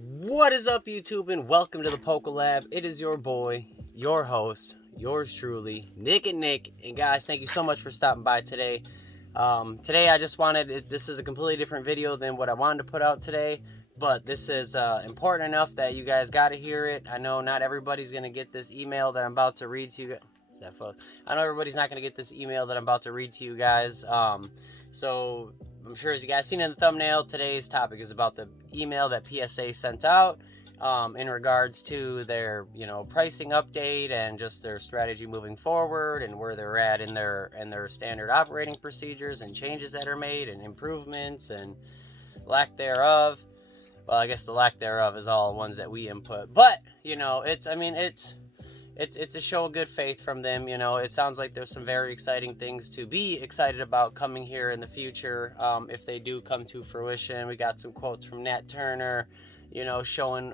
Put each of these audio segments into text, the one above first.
What is up, YouTube, and welcome to the Poker Lab. It is your boy, your host, yours truly, Nick. And guys, thank you so much for stopping by today. Today I just wanted, this is a completely different video than what I wanted to put out today, but this is important enough that you guys got to hear it. I know not everybody's going to get this email that I'm about to read to you. Is that fuck? I know everybody's not going to get this email that I'm about to read to you guys. So I'm sure as you guys seen in the thumbnail, today's topic is about the email that PSA sent out in regards to their, pricing update and just their strategy moving forward and where they're at in their standard operating procedures and changes that are made and improvements and lack thereof. Well, I guess the lack thereof is all ones that we input, but it's a show of good faith from them. It sounds like there's some very exciting things to be excited about coming here in the future if they do come to fruition. We got some quotes from Nat Turner, showing,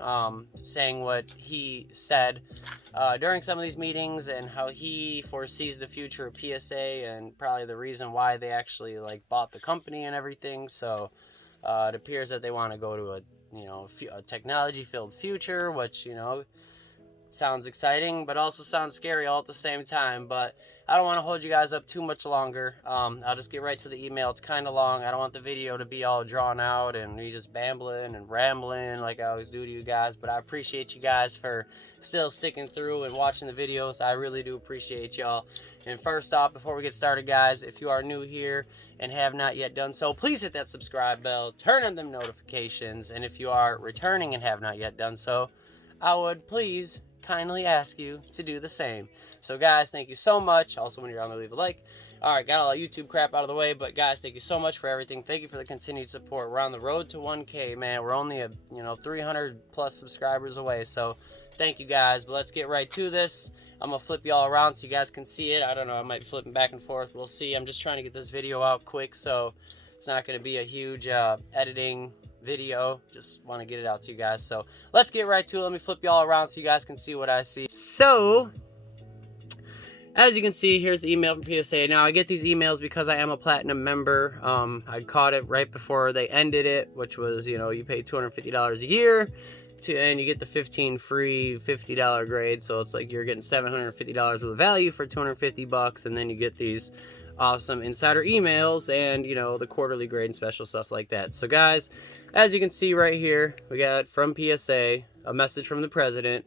saying what he said during some of these meetings and how he foresees the future of PSA and probably the reason why they actually bought the company and everything. So it appears that they want to go to a technology-filled future, which, sounds exciting, but also sounds scary all at the same time. But I don't want to hold you guys up too much longer. I'll just get right to the email. It's kind of long. I don't want the video to be all drawn out and me just bambling and rambling like I always do to you guys. But I appreciate you guys for still sticking through and watching the videos. I really do appreciate y'all. And first off, before we get started, guys, if you are new here and have not yet done so, please hit that subscribe bell, turn on them notifications. And if you are returning and have not yet done so, I would please kindly ask you to do the same. So guys, thank you so much. Also, when you're on there, leave a like. Alright, got all that YouTube crap out of the way, but guys, thank you so much for everything. Thank you for the continued support. We're on the road to 1K, man. We're only 300 plus subscribers away, so thank you guys. But let's get right to this. I'm gonna flip you all around so you guys can see it. I don't know, I might be flipping back and forth, we'll see. I'm just trying to get this video out quick, so it's not gonna be a huge editing video. Just want to get it out to you guys. So let's get right to it. Let me flip y'all around so you guys can see what I see. So as you can see, here's the email from PSA. Now I get these emails because I am a platinum member. I caught it right before they ended it, which was, you pay $250 a year and you get the 15 free $50 grades. So it's like you're getting $750 worth of value for $250, and then you get these awesome insider emails and the quarterly grade and special stuff like that. So guys, as you can see right here, we got from PSA a message from the president.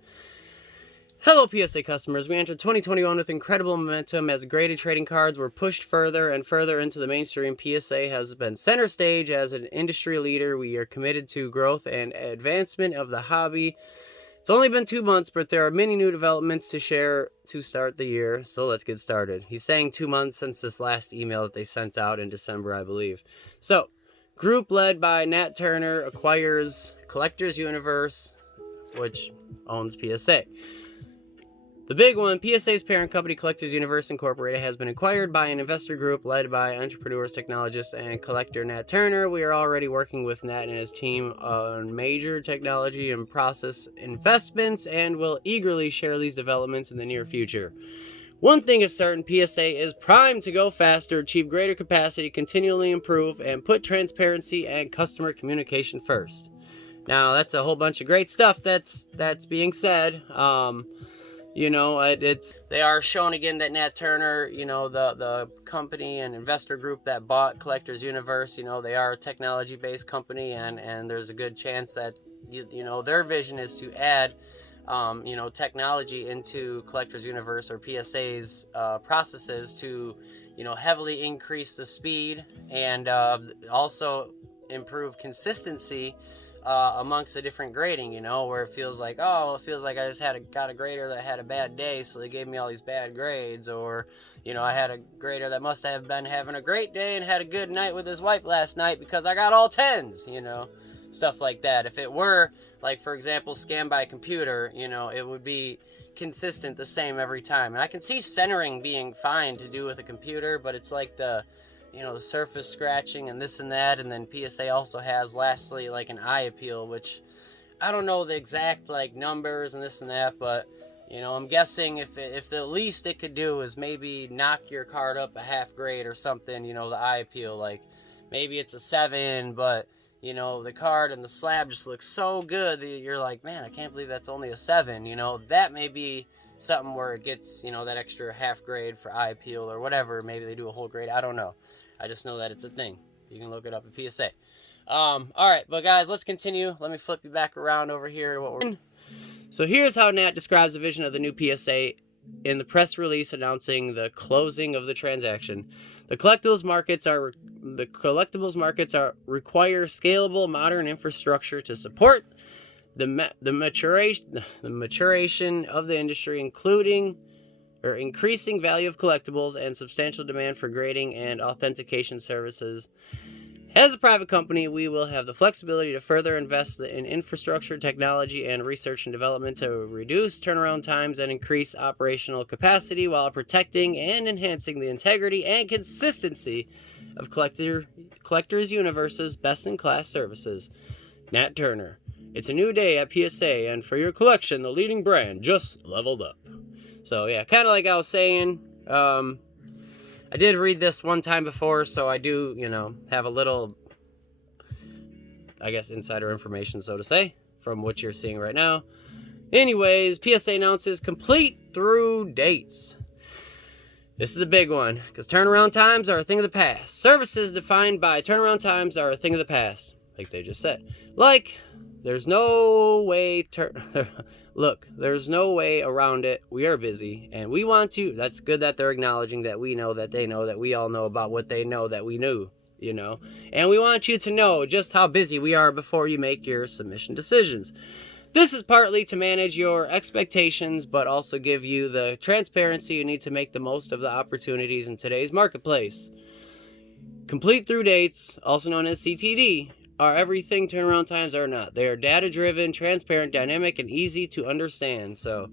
Hello PSA customers, we entered 2021 with incredible momentum as graded trading cards were pushed further and further into the mainstream. PSA has been center stage as an industry leader. We are committed to growth and advancement of the hobby. It's only been 2 months, but there are many new developments to share to start the year, so let's get started. He's saying 2 months since this last email that they sent out in December, I believe. So, group led by Nat Turner acquires Collectors Universe, which owns PSA. The big one, PSA's parent company, Collectors Universe Incorporated, has been acquired by an investor group led by entrepreneurs, technologists, and collector Nat Turner. We are already working with Nat and his team on major technology and process investments and will eagerly share these developments in the near future. One thing is certain, PSA is primed to go faster, achieve greater capacity, continually improve, and put transparency and customer communication first. Now, that's a whole bunch of great stuff that's being said. They are showing again that Nat Turner, the company and investor group that bought Collectors Universe, they are a technology-based company, and there's a good chance that, their vision is to add, technology into Collectors Universe or PSA's processes to, heavily increase the speed and also improve consistency amongst the different grading, where it feels like, I just got a grader that had a bad day, so they gave me all these bad grades, or, I had a grader that must have been having a great day and had a good night with his wife last night because I got all 10s, stuff like that. If it were, for example, scanned by a computer, it would be consistent the same every time. And I can see centering being fine to do with a computer, but it's like the surface scratching and this and that. And then PSA also has, lastly, an eye appeal, which I don't know the exact, numbers and this and that, but, I'm guessing if the least it could do is maybe knock your card up a half grade or something, the eye appeal, maybe it's a 7, but, you know, the card and the slab just looks so good that you're like, man, I can't believe that's only a 7. You know, that may be something where it gets, you know, that extra half grade for eye appeal or whatever. Maybe they do a whole grade. I don't know. I just know that it's a thing. You can look it up at PSA. All right, but guys, let's continue. Let me flip you back around over here to what we're in. So here's how Nat describes the vision of the new PSA in the press release announcing the closing of the transaction. The collectibles markets require scalable modern infrastructure to support the maturation of the industry, including increasing value of collectibles and substantial demand for grading and authentication services. As a private company, we will have the flexibility to further invest in infrastructure, technology, and research and development to reduce turnaround times and increase operational capacity while protecting and enhancing the integrity and consistency of Collectors Universe's best-in-class services. Nat Turner. It's a new day at PSA, and for your collection, the leading brand just leveled up. So yeah, kind of like I was saying, I did read this one time before, so I do, you know, have a little, I guess, insider information, so to say, from what you're seeing right now. Anyways, PSA announces complete through dates. This is a big one, because turnaround times are a thing of the past. Services defined by turnaround times are a thing of the past, like they just said. Like, there's no way Look, there's no way around it. We are busy, and we want to. That's good that they're acknowledging that we know that they know that we all know about what they know that we knew, you know. And we want you to know just how busy we are before you make your submission decisions. This is partly to manage your expectations, but also give you the transparency you need to make the most of the opportunities in today's marketplace. Complete through dates, also known as CTD, are everything turnaround times are not. They are data-driven, transparent, dynamic, and easy to understand. So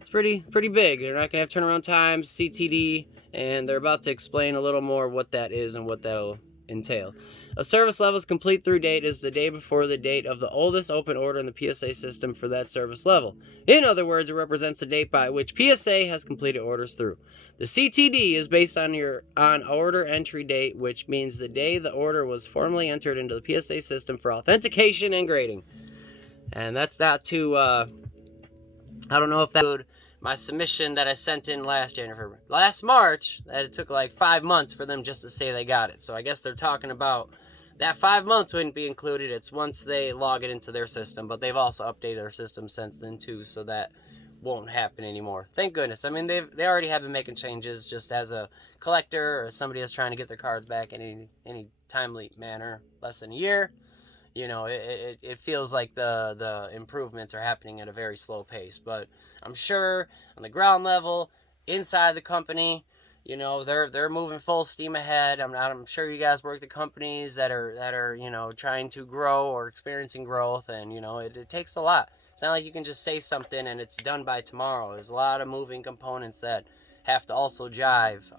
it's pretty big. They're not going to have turnaround times, CTD, and they're about to explain a little more what that is and what that'll entail. A service level's complete through date is the day before the date of the oldest open order in the PSA system for that service level. In other words, it represents the date by which PSA has completed orders through. The CTD is based on order entry date, which means the day the order was formally entered into the PSA system for authentication and grading. And that's not to, I don't know if that would, my submission that I sent in last March, that it took like 5 months for them just to say they got it. So I guess they're talking about that 5 months wouldn't be included. It's once they log it into their system, but they've also updated their system since then too, so that won't happen anymore. Thank goodness. I mean, they already have been making changes just as a collector or somebody that's trying to get their cards back in any timely manner, less than a year. You know, it feels like the improvements are happening at a very slow pace, but I'm sure on the ground level, inside the company, you know, they're moving full steam ahead. I'm sure you guys work the companies that are you know, trying to grow or experiencing growth, and you know, it takes a lot. It's not like you can just say something and it's done by tomorrow. There's a lot of moving components that have to also jive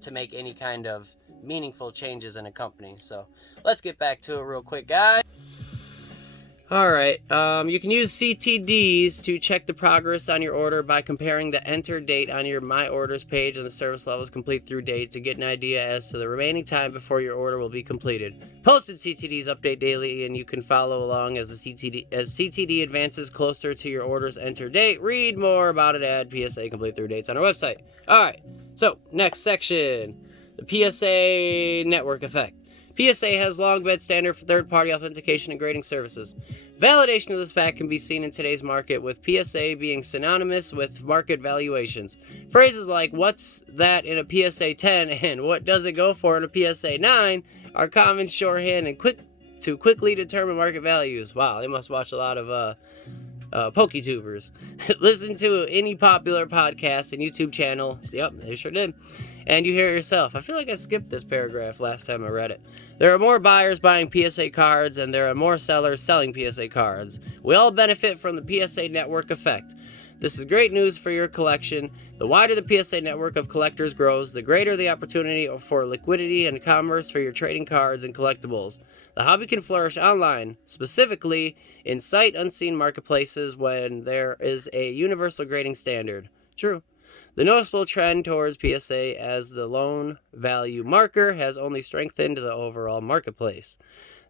to make any kind of meaningful changes in a company. So let's get back to it real quick, guys. Alright, you can use CTDs to check the progress on your order by comparing the enter date on your My Orders page and the service levels complete through date to get an idea as to the remaining time before your order will be completed. Posted CTDs update daily, and you can follow along as CTD advances closer to your order's enter date. Read more about it at PSA complete through dates on our website. Alright, so next section, the PSA network effect. PSA has long been standard for third-party authentication and grading services. Validation of this fact can be seen in today's market, with PSA being synonymous with market valuations. Phrases like, "What's that in a PSA 10?" and "What does it go for in a PSA 9?" are common shorthand and quickly determine market values. Wow, they must watch a lot of PokeTubers. Listen to any popular podcast and YouTube channel. Yep, they sure did. And you hear it yourself. I feel like I skipped this paragraph last time I read it. There are more buyers buying PSA cards, and there are more sellers selling PSA cards. We all benefit from the PSA network effect. This is great news for your collection. The wider the PSA network of collectors grows, the greater the opportunity for liquidity and commerce for your trading cards and collectibles. The hobby can flourish online, specifically in sight unseen marketplaces when there is a universal grading standard. True. The noticeable trend towards PSA as the loan value marker has only strengthened the overall marketplace.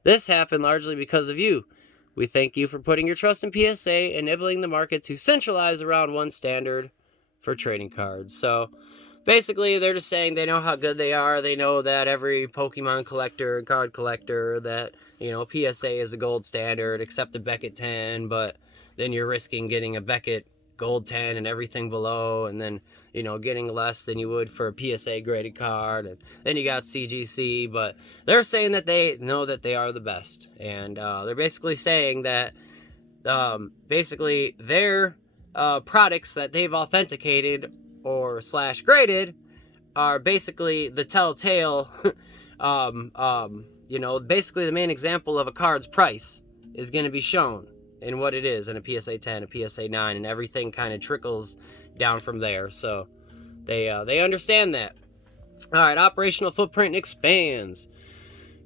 This happened largely because of you. We thank you for putting your trust in PSA, enabling the market to centralize around one standard for trading cards. So basically, they're just saying they know how good they are. They know that every Pokemon collector and card collector that, PSA is the gold standard, except the Beckett 10, but then you're risking getting a Beckett gold 10 and everything below, and then, getting less than you would for a PSA graded card. And then you got CGC, but they're saying that they know that they are the best. And they're basically saying that basically their products that they've authenticated or / graded are basically the telltale, basically the main example of a card's price is going to be shown in what it is in a PSA 10, a PSA 9, and everything kind of trickles down from there. So they understand that. All right, operational footprint expands.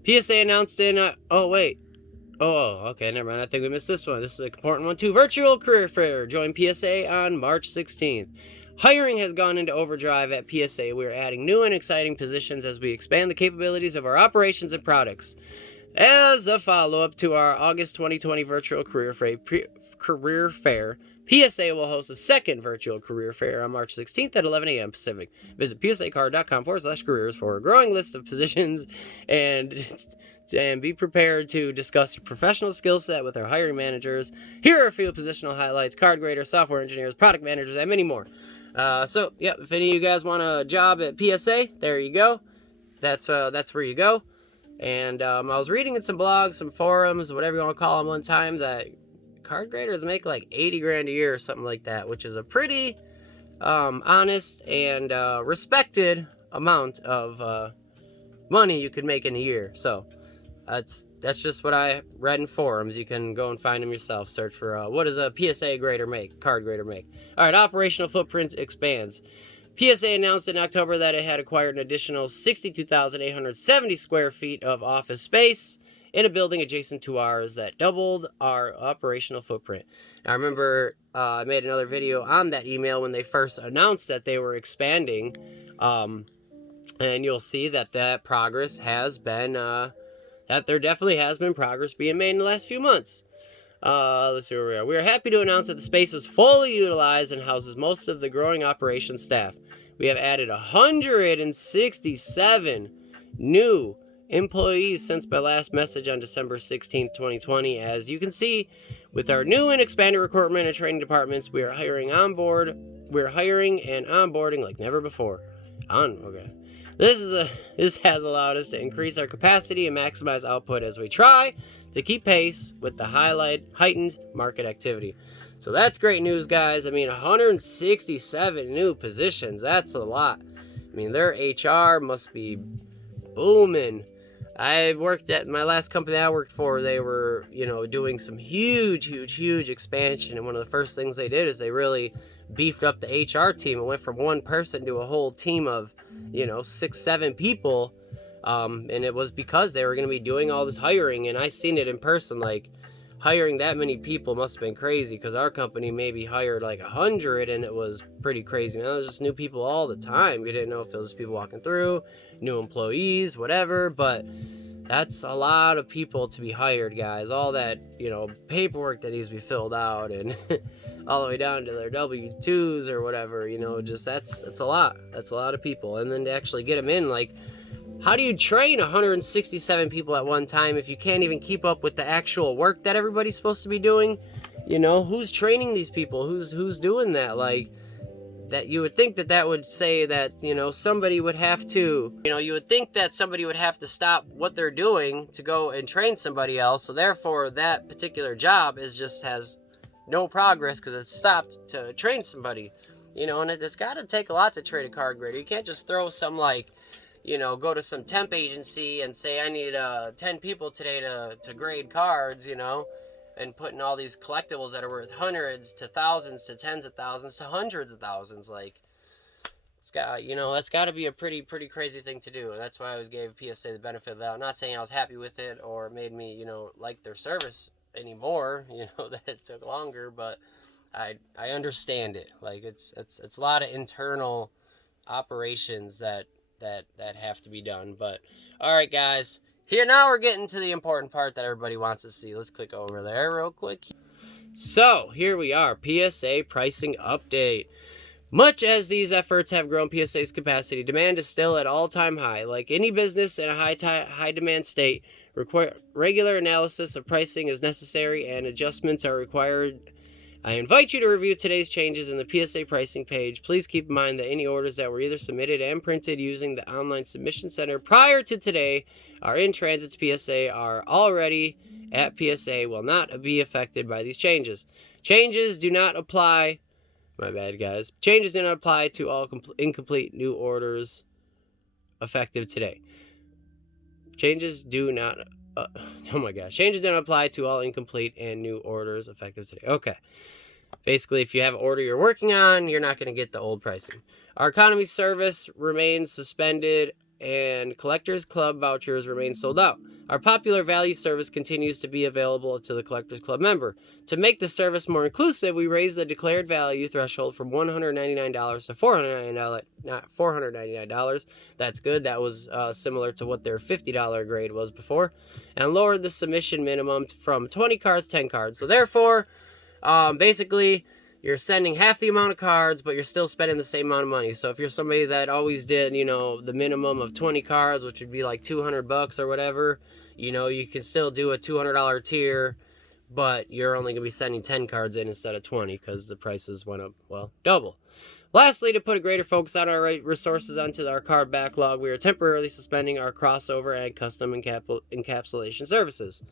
PSA announced in, okay, never mind. I think we missed this one. This is an important one too. Virtual Career Fair. Join PSA on March 16th. Hiring has gone into overdrive at PSA. We are adding new and exciting positions as we expand the capabilities of our operations and products. As a follow-up to our August 2020 Virtual Career Fair, PSA will host a second Virtual Career Fair on March 16th at 11 a.m. Pacific. Visit psacard.com/careers for a growing list of positions and be prepared to discuss your professional skill set with our hiring managers. Here are a few positional highlights: card graders, software engineers, product managers, and many more. If any of you guys want a job at PSA, there you go. That's where you go. And I was reading in some blogs, some forums, whatever you want to call them, one time that card graders make like 80 grand a year or something like that, which is a pretty honest and respected amount of money you could make in a year. So that's just what I read in forums. You can go and find them yourself. Search for what does a PSA grader make, card grader make. All right, operational footprint expands. PSA announced in October that it had acquired an additional 62,870 square feet of office space in a building adjacent to ours that doubled our operational footprint. Now, I remember I made another video on that email when they first announced that they were expanding, and you'll see that progress has been, that there definitely has been progress being made in the last few months. Let's see where we are. We are happy to announce that the space is fully utilized and houses most of the growing operations staff. We have added 167 new employees since my last message on December 16th, 2020. As you can see, with our new and expanded recruitment and training departments, we are hiring and onboarding like never before. This has allowed us to increase our capacity and maximize output as we try to keep pace with the heightened market activity. So that's great news, guys. I mean, 167 new positions. That's a lot. I mean, their HR must be booming. I worked at my last company I worked for. They were, doing some huge expansion. And one of the first things they did is they really beefed up the HR team. It went from one person to a whole team of, 6-7 people. And it was because they were going to be doing all this hiring. And I seen it in person. Like, hiring that many people must have been crazy, because our company maybe hired like 100, and it was pretty crazy. Man, it was just new people all the time. We didn't know if it was people walking through, new employees, whatever. But that's a lot of people to be hired, guys. All that, paperwork that needs to be filled out, and all the way down to their W-2s or whatever, that's a lot. That's a lot of people. And then to actually get them in, like, how do you train 167 people at one time if you can't even keep up with the actual work that everybody's supposed to be doing? Who's training these people? Who's doing that? Like, that you would think that would say that, somebody would have to, you would think that somebody would have to stop what they're doing to go and train somebody else. So therefore, that particular job has no progress because it's stopped to train somebody, and it's got to take a lot to trade a card grader. You can't just throw some, like, go to some temp agency and say, I need 10 people today to grade cards, and putting all these collectibles that are worth hundreds to thousands to tens of thousands to hundreds of thousands. Like, it's got, that's got to be a pretty crazy thing to do. And that's why I always gave PSA the benefit of that. I'm not saying I was happy with it or made me, like their service anymore, that it took longer, but I understand it. Like, it's a lot of internal operations that have to be done. But all right, guys, Here, now we're getting to the important part that everybody wants to see. Let's click over there real quick. So, here we are, PSA pricing update. Much as these efforts have grown PSA's capacity, demand is still at all-time high. Like any business in a high-demand state, regular analysis of pricing is necessary and adjustments are required. I invite you to review today's changes in the PSA pricing page. Please keep in mind that any orders that were either submitted and printed using the online submission center prior to today are in transit to PSA are already at PSA will not be affected by these changes. Changes do not apply. My bad, guys. Changes do not apply to all incomplete new orders effective today. Changes do not. Oh my gosh. Changes do not apply to all incomplete and new orders effective today. Okay. Basically, if you have an order you're working on, you're not going to get the old pricing. Our economy service remains suspended and Collectors Club vouchers remain sold out. Our popular value service continues to be available to the Collectors Club member. To make the service more inclusive, we raised the declared value threshold from $199 to $499. That's good. That was similar to what their $50 grade was before. And lowered the submission minimum from 20 cards to 10 cards. So therefore, basically, you're sending half the amount of cards, but you're still spending the same amount of money. So if you're somebody that always did, the minimum of 20 cards, which would be like $200 or whatever, you can still do a $200 tier, but you're only going to be sending 10 cards in instead of 20 because the prices went up, well, double. Lastly, to put a greater focus on our resources onto our card backlog, we are temporarily suspending our crossover and custom encapsulation services.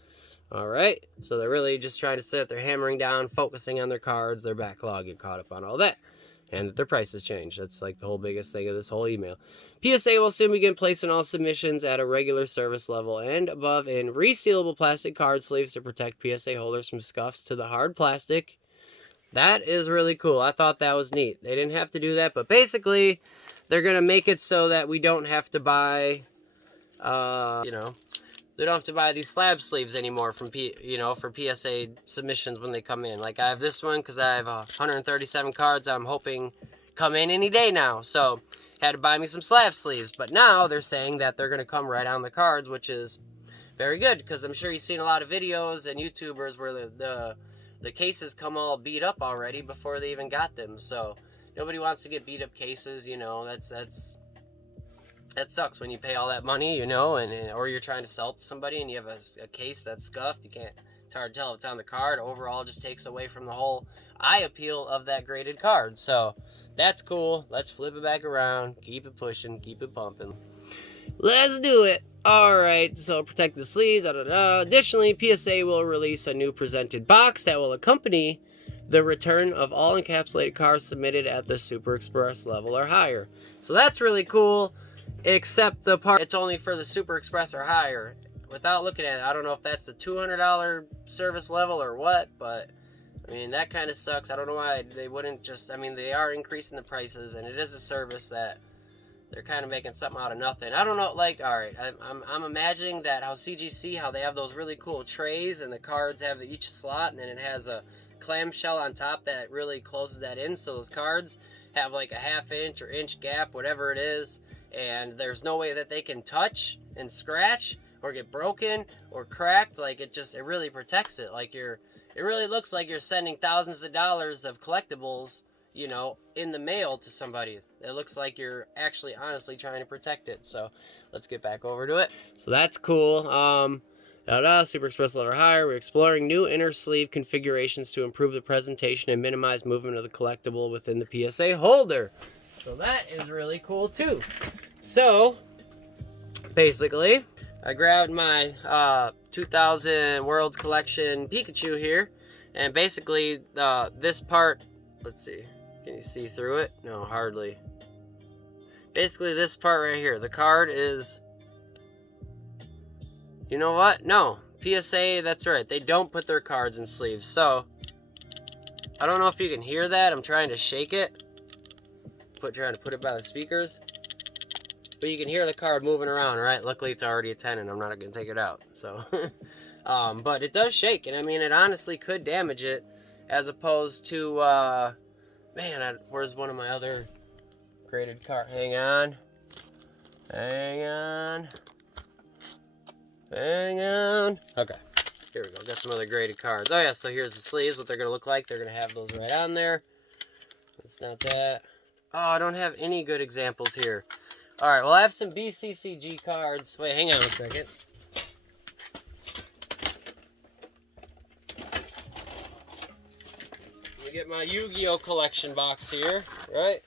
All right, so they're really just trying to sit there hammering down, focusing on their cards, their backlog, get caught up on all that, and that their prices change. That's like the whole biggest thing of this whole email. PSA will soon begin placing all submissions at a regular service level and above in resealable plastic card sleeves to protect PSA holders from scuffs to the hard plastic. That is really cool. I thought that was neat. They didn't have to do that, but basically, they're going to make it so that we don't have to buy, they don't have to buy these slab sleeves anymore from for PSA submissions when they come in. Like I have this one because I have 137 cards I'm hoping come in any day now. So had to buy me some slab sleeves. But now they're saying that they're going to come right on the cards, which is very good because I'm sure you've seen a lot of videos and YouTubers where the cases come all beat up already before they even got them. So nobody wants to get beat up cases. That sucks when you pay all that money, or you're trying to sell it to somebody and you have a case that's scuffed. It's hard to tell if it's on the card. Overall, just takes away from the whole eye appeal of that graded card. So that's cool. Let's flip it back around. Keep it pushing. Keep it pumping. Let's do it. All right. So protect the sleeves. Additionally, PSA will release a new presented box that will accompany the return of all encapsulated cards submitted at the Super Express level or higher. So that's really cool. Except the part it's only for the Super Express or higher. Without looking at it, I don't know if that's the $200 service level or what, but that kind of sucks. I don't know why they wouldn't just, they are increasing the prices and it is a service that they're kind of making something out of nothing. I don't know, all right, I'm imagining that how CGC, how they have those really cool trays and the cards have each slot and then it has a clamshell on top that really closes that in so those cards have like a half-inch or inch gap, whatever it is. And there's no way that they can touch and scratch or get broken or cracked. Like it really protects it. Like it really looks like you're sending thousands of dollars of collectibles, in the mail to somebody. It looks like you're actually honestly trying to protect it. So let's get back over to it. So that's cool. Super Express level higher. We're exploring new inner sleeve configurations to improve the presentation and minimize movement of the collectible within the PSA holder. So that is really cool too. So basically, I grabbed my 2000 Worlds Collection Pikachu here, and basically this part, let's see, can you see through it? No, hardly. Basically this part right here, the card is, you know what? No, PSA, that's right, they don't put their cards in sleeves. So I don't know if you can hear that. I'm trying to shake it. Trying to put it by the speakers, but you can hear the card moving around, right? Luckily it's already a 10 and I'm not going to take it out, so but it does shake, and it honestly could damage it, as opposed to where's one of my other graded cards? Hang on, Hang on. Okay. Here we go. Got some other graded cards. Oh, yeah. So here's the sleeves, what they're going to look like. They're going to have those right on there. It's not that. Oh, I don't have any good examples here. All right. Well, I have some BCCG cards. Wait, hang on a second. Let me get my Yu-Gi-Oh collection box here, right?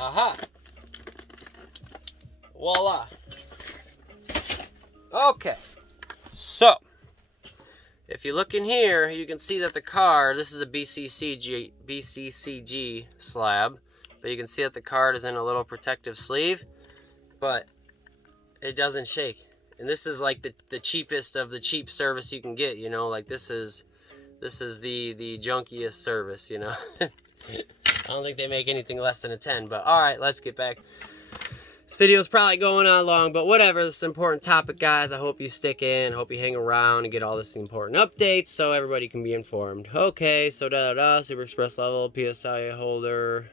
Aha. Voila. Okay. So, if you look in here, you can see that the card, this is a BCCG slab, but you can see that the card is in a little protective sleeve, but it doesn't shake. And this is like the cheapest of the cheap service you can get, you know, like this is the junkiest service, you know. I don't think they make anything less than a 10, but all right, let's get back. This video is probably going on long, but whatever. This is an important topic, guys. I hope you stick in. Hope you hang around and get all this important updates so everybody can be informed. Okay, so Super Express level, PSI holder.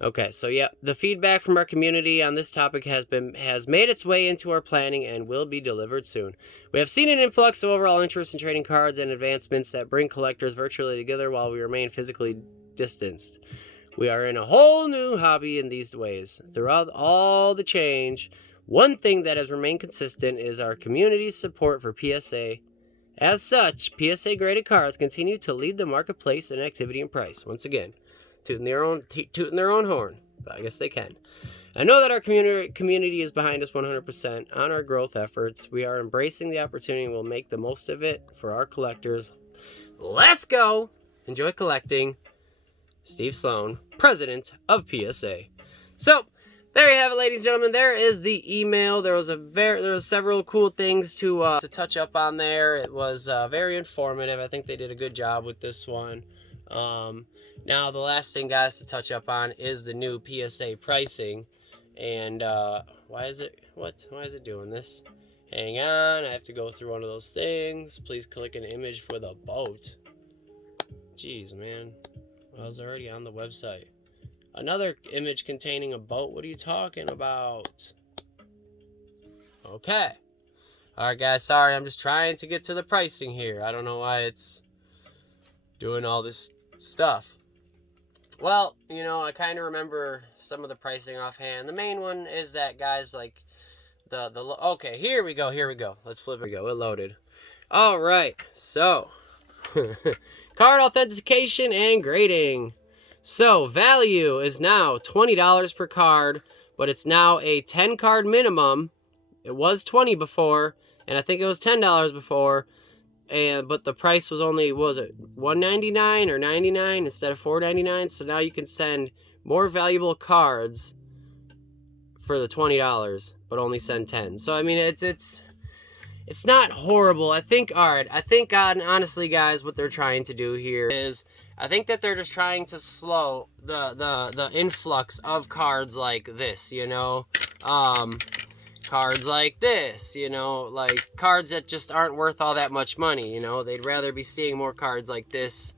Okay, so yeah, the feedback from our community on this topic has made its way into our planning and will be delivered soon. We have seen an influx of overall interest in trading cards and advancements that bring collectors virtually together while we remain physically distanced. We are in a whole new hobby in these ways. Throughout all the change, one thing that has remained consistent is our community's support for PSA. As such, PSA graded cards continue to lead the marketplace in activity and price. Once again, tooting their own horn, but I guess they can. I know that our community is behind us 100% on our growth efforts. We are embracing the opportunity and will make the most of it for our collectors. Let's go! Enjoy collecting. Steve Sloan, president of PSA. So, there you have it, ladies and gentlemen. There is the email. There was several cool things to touch up on there. It was very informative. I think they did a good job with this one. Now, the last thing, guys, to touch up on is the new PSA pricing. And why is it doing this? Hang on, I have to go through one of those things. Please click an image for the boat. Jeez, man. I was already on the website. Another image containing a boat? What are you talking about? Okay. Alright, guys. Sorry, I'm just trying to get to the pricing here. I don't know why it's doing all this stuff. Well, you know, I kind of remember some of the pricing offhand. The main one is that, guys, like, okay, here we go. Let's flip it. It loaded. Alright, so... card authentication and grading. So, value is now $20 per card, but it's now a 10 card minimum. It was $20 before, and I think it was $10 before, but the price was only, what was it, $1.99 or $99 instead of $4.99? So now you can send more valuable cards for the $20, but only send 10. So, I mean, it's not horrible. I think honestly, guys, what they're trying to do here is, I think that they're just trying to slow the influx of cards like this, you know? Cards like this, you know? Like, cards that just aren't worth all that much money, you know? They'd rather be seeing more cards like this,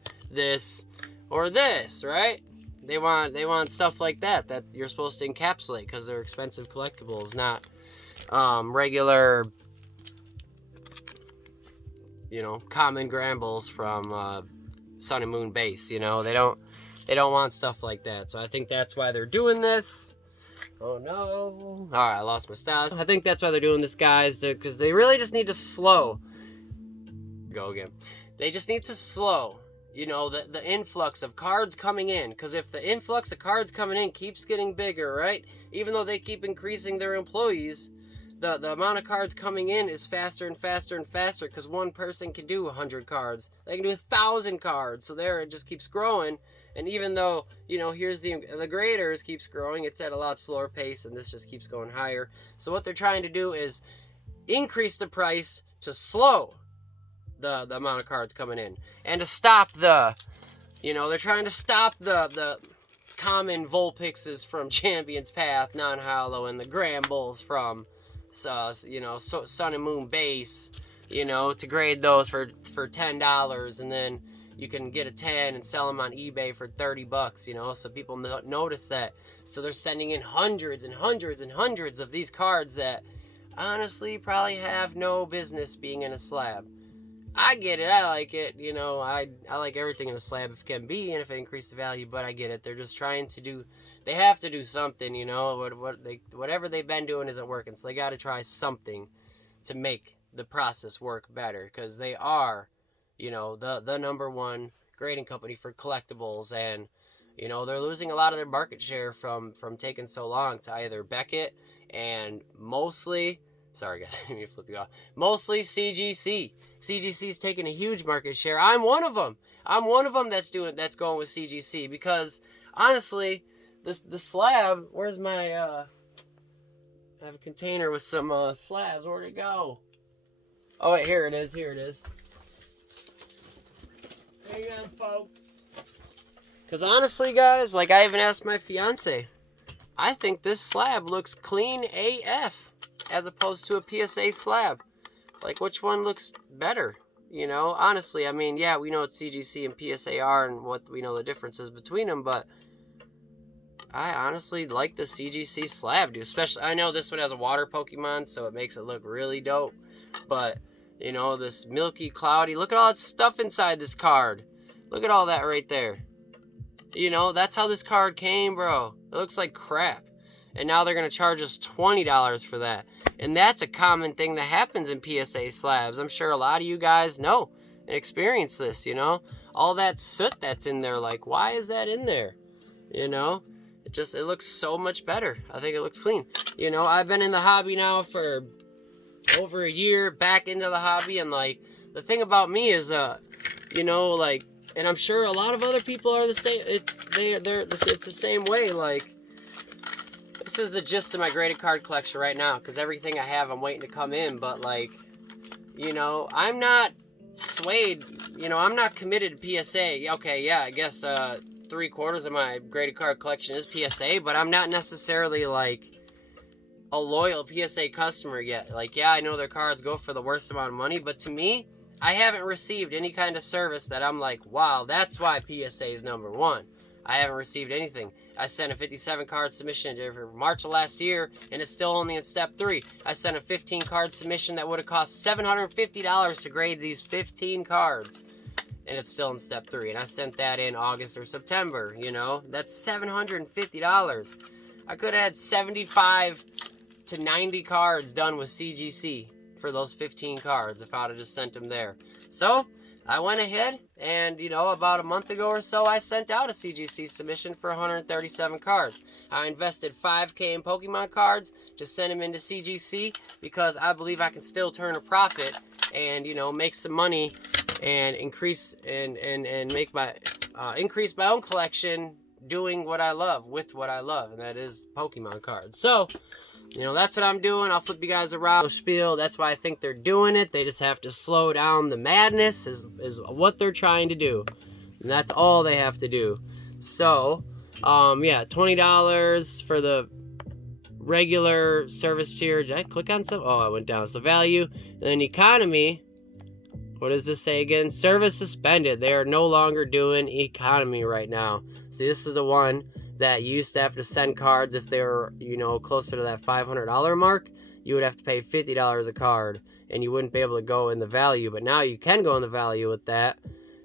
or this, right? They want stuff like that you're supposed to encapsulate because they're expensive collectibles, not regular... you know, common Grambles from Sun and Moon base, you know. They don't want stuff like that. So I think that's why they're doing this. Oh no. Alright, I lost my style. I think that's why they're doing this, guys, because they really just need to slow. Go again. They just need to slow, you know, the influx of cards coming in. Because if the influx of cards coming in keeps getting bigger, right? Even though they keep increasing their employees, the amount of cards coming in is faster and faster and faster because one person can do 100 cards. They can do 1,000 cards. So there it just keeps growing. And even though, you know, here's the graders keeps growing, it's at a lot slower pace and this just keeps going higher. So what they're trying to do is increase the price to slow the amount of cards coming in. And to stop they're trying to stop the common Vulpixes from Champion's Path, non-hollow, and the Grambles from... Sun and Moon base, you know, to grade those for $10, and then you can get a 10 and sell them on eBay for $30, you know, so people notice that So they're sending in hundreds and hundreds and hundreds of these cards that honestly probably have no business being in a slab. I get it. I like it. You know, I like everything in a slab if it can be, and if it increases the value, but I get it. They're just trying to do, they have to do something, you know. Whatever they've been doing isn't working, so they got to try something to make the process work better, because they are, you know, the number one grading company for collectibles, and, you know, they're losing a lot of their market share from taking so long to either Beckett and mostly, sorry guys, I didn't mean to flip you off, mostly CGC. CGC's taking a huge market share. I'm one of them. That's going with CGC, because honestly, the slab, where's my I have a container with some slabs. Where'd it go? Oh wait, here it is. Hang on, folks. Because honestly, guys, like I even asked my fiance, I think this slab looks clean AF as opposed to a PSA slab. Like, which one looks better? You know, honestly, I mean, yeah, we know what CGC and PSA are and what we know the differences between them, but I honestly like the CGC slab, dude. Especially, I know this one has a water Pokemon, so it makes it look really dope. But, you know, this milky, cloudy, look at all that stuff inside this card. Look at all that right there. You know, that's how this card came, bro. It looks like crap. And now they're going to charge us $20 for that. And that's a common thing that happens in PSA slabs. I'm sure a lot of you guys know and experience this, you know. All that soot that's in there, like, why is that in there? You know, it looks so much better. I think it looks clean. You know, I've been in the hobby now for over a year, back into the hobby. And, like, the thing about me is, you know, like, and I'm sure a lot of other people are the same. It's the same way, like, this is the gist of my graded card collection right now, because everything I have, I'm waiting to come in. But, like, you know, I'm not swayed. You know, I'm not committed to PSA. Okay, yeah, I guess 3/4 of my graded card collection is PSA, but I'm not necessarily, like, a loyal PSA customer yet. Like, yeah, I know their cards go for the worst amount of money, but to me, I haven't received any kind of service that I'm like, wow, that's why PSA is number one. I haven't received anything. I sent a 57 card submission in March of last year, and it's still only in step 3. I sent a 15 card submission that would have cost $750 to grade these 15 cards, and it's still in step 3. And I sent that in August or September, you know. That's $750. I could have had 75 to 90 cards done with CGC for those 15 cards if I'd have just sent them there. So I went ahead and, you know, about a month ago or so, I sent out a CGC submission for 137 cards. I invested $5K in Pokemon cards to send them into CGC, because I believe I can still turn a profit and, you know, make some money and increase and make my increase my own collection doing what I love with what I love, and that is Pokemon cards. So, you know, that's what I'm doing. I'll flip you guys around. Spiel. That's why I think they're doing it. They just have to slow down the madness is what they're trying to do. And that's all they have to do. So, yeah, $20 for the regular service tier. Did I click on some? Oh, I went down. So value. And then economy. What does this say again? Service suspended. They are no longer doing economy right now. See, this is the one that you used to have to send cards if they were, you know, closer to that $500 mark. You would have to pay $50 a card, and you wouldn't be able to go in the value. But now you can go in the value with that.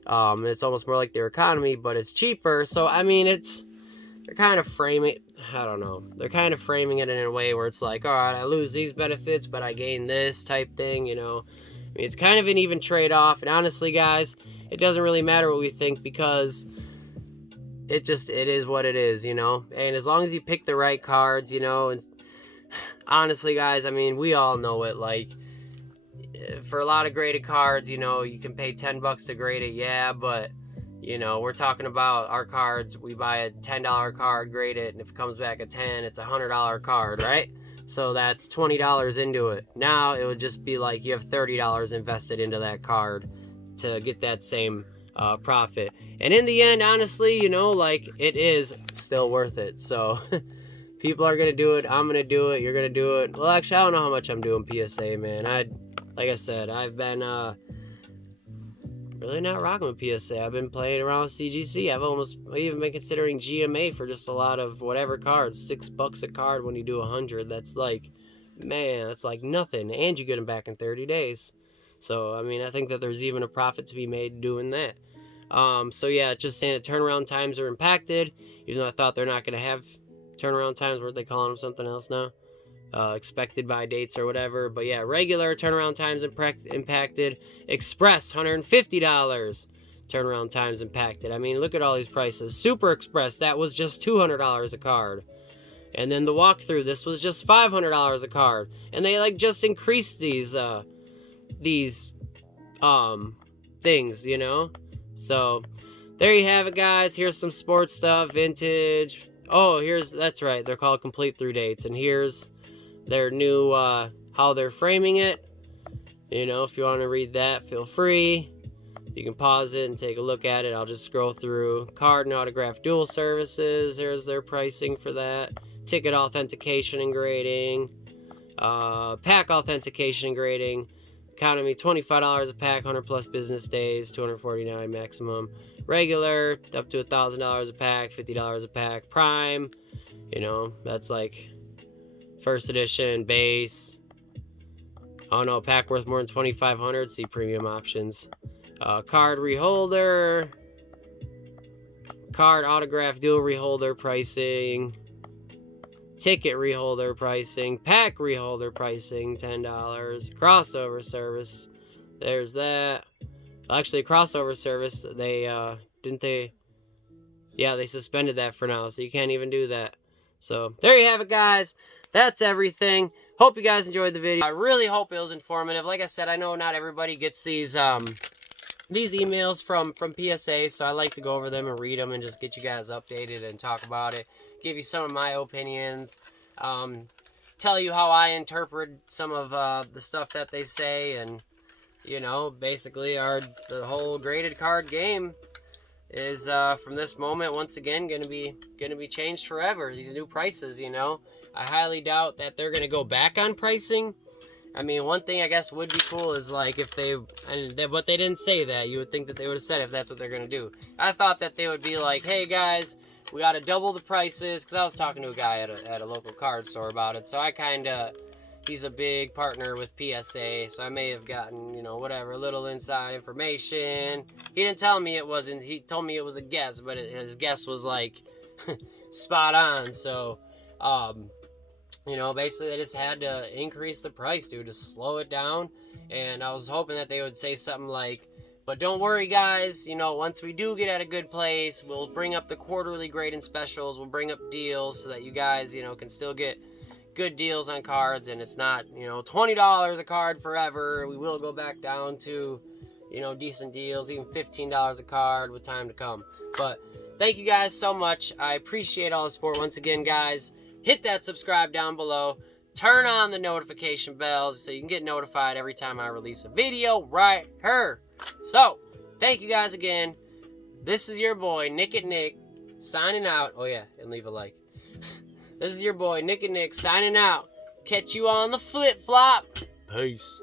It's almost more like their economy, but it's cheaper. So, I mean, they're kind of framing, I don't know. They're kind of framing it in a way where it's like, all right, I lose these benefits, but I gain this type thing, you know. I mean, it's kind of an even trade-off. And honestly, guys, it doesn't really matter what we think, because it is what it is, you know. And as long as you pick the right cards, you know, and honestly, guys, I mean, we all know it. Like, for a lot of graded cards, you know, you can pay $10 to grade it, yeah, but, you know, we're talking about our cards. We buy a $10 card, grade it, and if it comes back at 10, it's a $100 card, right? So that's $20 into it. Now it would just be like you have $30 invested into that card to get that same profit. And in the end, honestly, you know, like, it is still worth it. So people are gonna do it. I'm gonna do it. You're gonna do it. Well, actually, I don't know how much I'm doing PSA, man. Like I said, I've been really not rocking with PSA. I've been playing around with CGC. I've even been considering GMA for just a lot of whatever cards. $6 a card when you do 100. That's like, man, that's like nothing. And you get them back in 30 days. So, I mean, I think that there's even a profit to be made doing that. So yeah, just saying that turnaround times are impacted, even though I thought they're not going to have turnaround times. Weren't they calling them something else now? Expected by dates or whatever. But yeah, regular turnaround times impacted. Express, $150. Turnaround times impacted. I mean, look at all these prices. Super Express, that was just $200 a card. And then the walkthrough, this was just $500 a card. And they like just increased these things, you know? So there you have it, guys. Here's some sports stuff, vintage. Oh, that's right, they're called complete through dates. And here's their new how they're framing it. You know, if you want to read that, feel free. You can pause it and take a look at it. I'll just scroll through. Card and autograph dual services, here's their pricing for that. Ticket authentication and grading, pack authentication and grading. Economy, $25 a pack, 100 plus business days, $249 maximum. Regular, up to $1,000 a pack, $50 a pack. Prime, you know, that's like first edition, base. Oh no, pack worth more than $2,500. See premium options. Card reholder, card autograph dual reholder pricing. Ticket reholder pricing, pack reholder pricing, $10. Crossover service, there's that. Actually, crossover service, they they suspended that for now, so you can't even do that. So there you have it, guys. That's everything. Hope you guys enjoyed the video. I really hope it was informative. Like I said, I know not everybody gets these emails from PSA, so I like to go over them and read them and just get you guys updated and talk about it. Give you some of my opinions, tell you how I interpret some of the stuff that they say, and you know, basically the whole graded card game is from this moment once again gonna be changed forever. These new prices, you know, I highly doubt that they're gonna go back on pricing. I mean, one thing I guess would be cool is like if but they didn't say that. You would think that they would have said if that's what they're gonna do. I thought that they would be like, hey guys, we got to double the prices, because I was talking to a guy at a local card store about it, so he's a big partner with PSA, so I may have gotten, you know, whatever, little inside information. He didn't tell me it wasn't, he told me it was a guess, but his guess was, like, spot on, so, you know, basically they just had to increase the price, dude, to slow it down, and I was hoping that they would say something like, but don't worry, guys, you know, once we do get at a good place, we'll bring up the quarterly grading specials, we'll bring up deals so that you guys, you know, can still get good deals on cards, and it's not, you know, $20 a card forever. We will go back down to, you know, decent deals, even $15 a card with time to come. But thank you guys so much. I appreciate all the support once again, guys. Hit that subscribe down below. Turn on the notification bells so you can get notified every time I release a video right here. So, thank you guys again. This is your boy, Nick and Nick, signing out. Oh yeah, and leave a like. This is your boy, Nick and Nick, signing out. Catch you on the flip-flop. Peace.